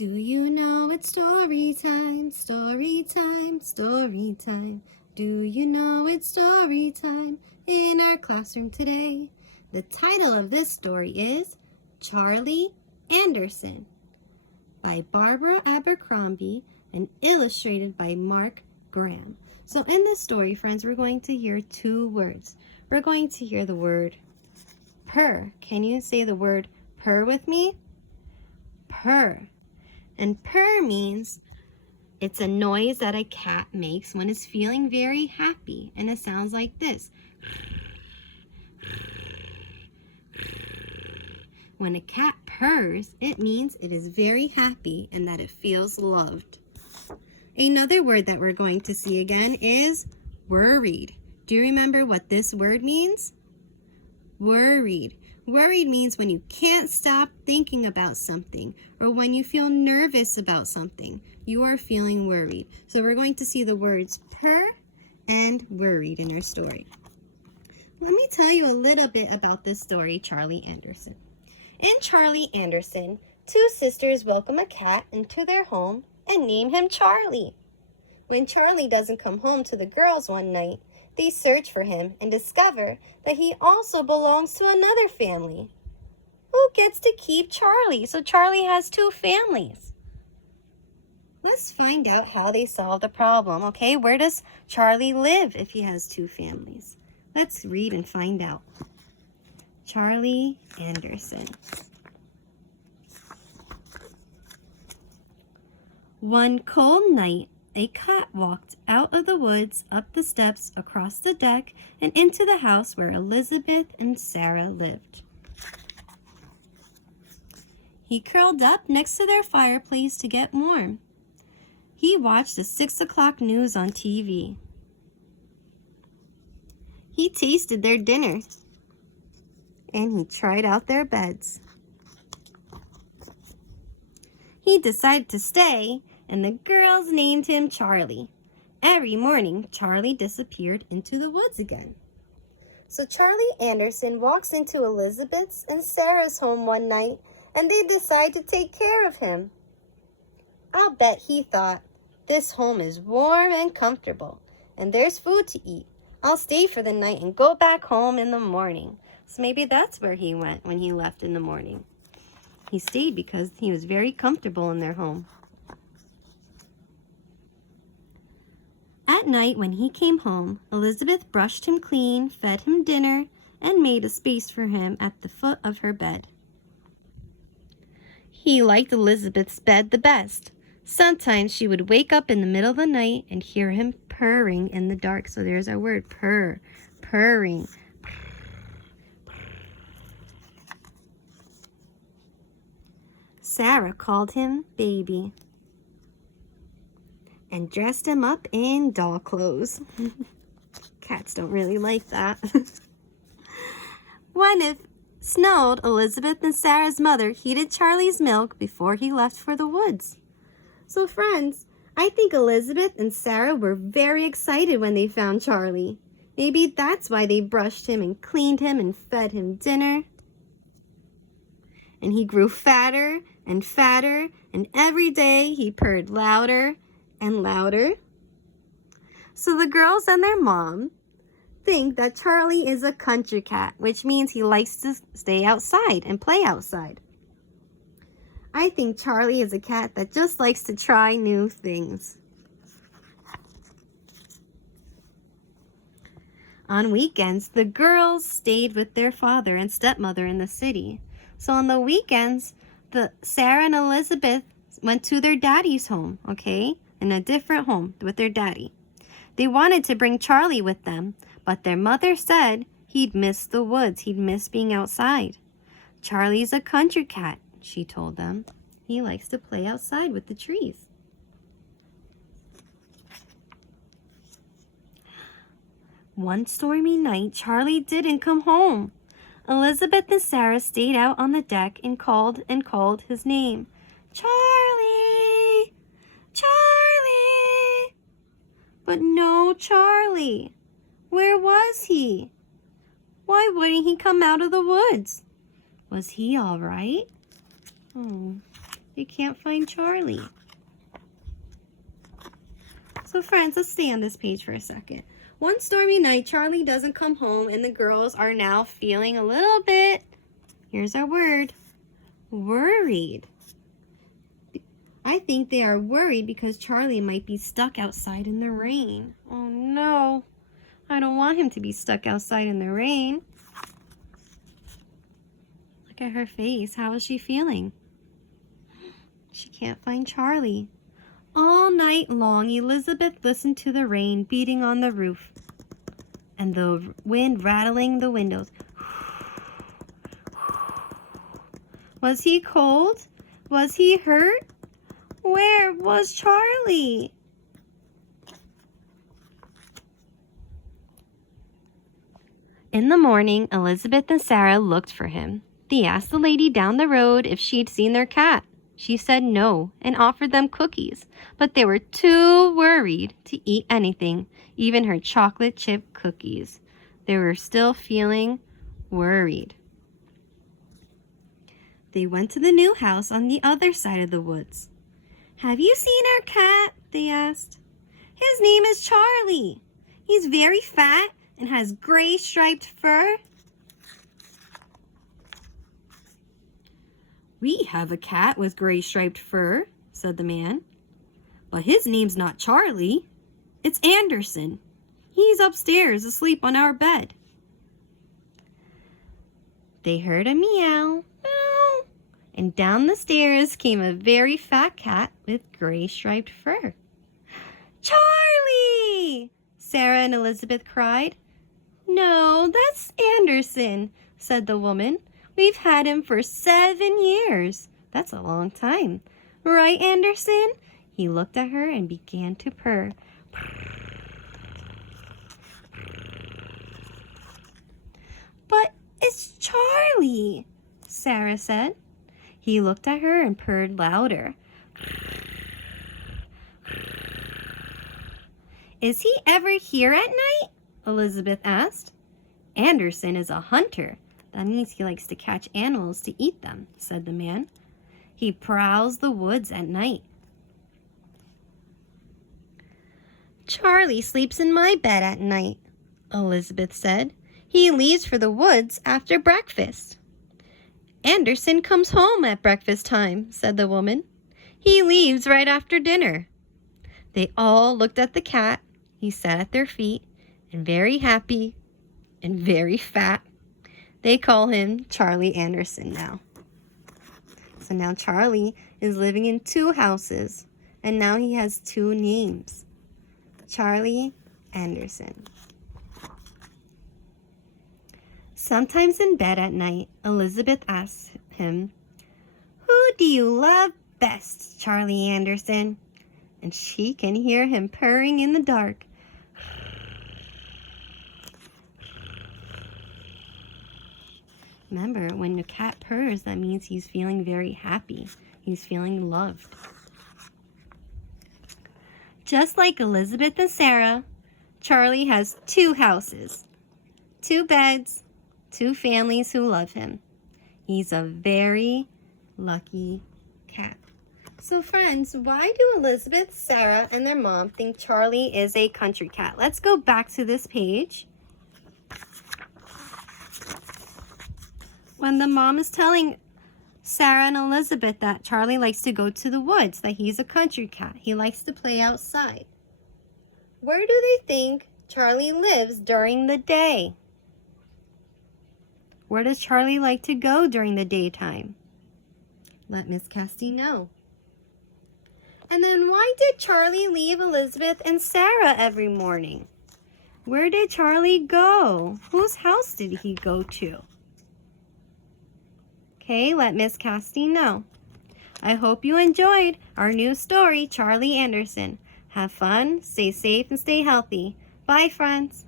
Do you know it's story time, story time, story time? Do you know it's story time in our classroom today? The title of this story is Charlie Anderson by Barbara Abercrombie and illustrated by Mark Graham. So in this story, friends, we're going to hear two words. We're going to hear the word purr. Can you say the word purr with me? Purr. And purr means it's a noise that a cat makes when it's feeling very happy. And it sounds like this. When a cat purrs, it means it is very happy and that it feels loved. Another word that we're going to see again is worried. Do you remember what this word means? Worried. Worried means when you can't stop thinking about something or when you feel nervous about something, you are feeling worried. So we're going to see the words purr and worried in our story. Let me tell you a little bit about this story, Charlie Anderson. In Charlie Anderson, two sisters welcome a cat into their home and name him Charlie. When Charlie doesn't come home to the girls one night, they search for him and discover that he also belongs to another family. Who gets to keep Charlie? So Charlie has two families. Let's find out how they solve the problem, okay? Where does Charlie live if he has two families? Let's read and find out. Charlie Anderson. One cold night, a cat walked out of the woods, up the steps, across the deck, and into the house where Elizabeth and Sarah lived. He curled up next to their fireplace to get warm. He watched the 6 o'clock news on TV. He tasted their dinner, and he tried out their beds. He decided to stay, and the girls named him Charlie. Every morning, Charlie disappeared into the woods again. So Charlie Anderson walks into Elizabeth's and Sarah's home one night, and they decide to take care of him. I'll bet he thought, this home is warm and comfortable, and there's food to eat. I'll stay for the night and go back home in the morning. So maybe that's where he went when he left in the morning. He stayed because he was very comfortable in their home. At night, when he came home, Elizabeth brushed him clean, fed him dinner, and made a space for him at the foot of her bed. He liked Elizabeth's bed the best. Sometimes she would wake up in the middle of the night and hear him purring in the dark. So there's our word, purr, purring. Sarah called him baby and dressed him up in doll clothes. Cats don't really like that. When it snowed, Elizabeth and Sarah's mother heated Charlie's milk before he left for the woods. So friends, I think Elizabeth and Sarah were very excited when they found Charlie. Maybe that's why they brushed him and cleaned him and fed him dinner. And he grew fatter and fatter, and every day he purred louder and louder. So the girls and their mom think that Charlie is a country cat, which means he likes to stay outside and play outside. I think Charlie is a cat that just likes to try new things. On weekends, the girls stayed with their father and stepmother in the city. So on the weekends, Sarah and Elizabeth went to their daddy's home, okay? In a different home with their daddy. They wanted to bring Charlie with them, but their mother said he'd miss the woods. He'd miss being outside. Charlie's a country cat, she told them. He likes to play outside with the trees. One stormy night, Charlie didn't come home. Elizabeth and Sarah stayed out on the deck and called his name. Charlie! Charlie! But no Charlie. Where was he? Why wouldn't he come out of the woods? Was he all right? They can't find Charlie. So friends, let's stay on this page for a second. One stormy night, Charlie doesn't come home and the girls are now feeling a little bit, here's our word, worried. I think they are worried because Charlie might be stuck outside in the rain. Oh no, I don't want him to be stuck outside in the rain. Look at her face. How is she feeling? She can't find Charlie. All night long, Elizabeth listened to the rain beating on the roof and the wind rattling the windows. Was he cold? Was he hurt? Where was Charlie? In the morning, Elizabeth and Sarah looked for him. They asked the lady down the road if she'd seen their cat. She said no and offered them cookies, but they were too worried to eat anything, even her chocolate chip cookies. They were still feeling worried. They went to the new house on the other side of the woods. "Have you seen our cat?" they asked. "His name is Charlie. He's very fat and has gray striped fur." "We have a cat with gray striped fur," said the man. "But his name's not Charlie. It's Anderson. He's upstairs asleep on our bed." They heard a meow, meow, and down the stairs came a very fat cat with gray striped fur. "Charlie!" Sarah and Elizabeth cried. "No, that's Anderson," said the woman. "We've had him for 7 years. That's a long time. Right, Anderson?" He looked at her and began to purr. "But it's Charlie," Sarah said. He looked at her and purred louder. "Is he ever here at night?" Elizabeth asked. "Anderson is a hunter. That means he likes to catch animals to eat them," said the man. "He prowls the woods at night." "Charlie sleeps in my bed at night," Elizabeth said. "He leaves for the woods after breakfast." "Anderson comes home at breakfast time," said the woman. "He leaves right after dinner." They all looked at the cat. He sat at their feet and very happy and very fat. They call him Charlie Anderson now. So now Charlie is living in 2 houses, and now he has 2 names. Charlie Anderson. Sometimes in bed at night, Elizabeth asks him, "Who do you love best, Charlie Anderson?" And she can hear him purring in the dark. Remember, when the cat purrs, that means he's feeling very happy. He's feeling loved. Just like Elizabeth and Sarah, Charlie has 2 houses, 2 beds, 2 families who love him. He's a very lucky cat. So friends, why do Elizabeth, Sarah, and their mom think Charlie is a country cat? Let's go back to this page. When the mom is telling Sarah and Elizabeth that Charlie likes to go to the woods, that he's a country cat. He likes to play outside. Where do they think Charlie lives during the day? Where does Charlie like to go during the daytime? Let Miss Casti know. And then why did Charlie leave Elizabeth and Sarah every morning? Where did Charlie go? Whose house did he go to? Okay, let Miss Casti know. I hope you enjoyed our new story, Charlie Anderson. Have fun, stay safe, and stay healthy. Bye, friends.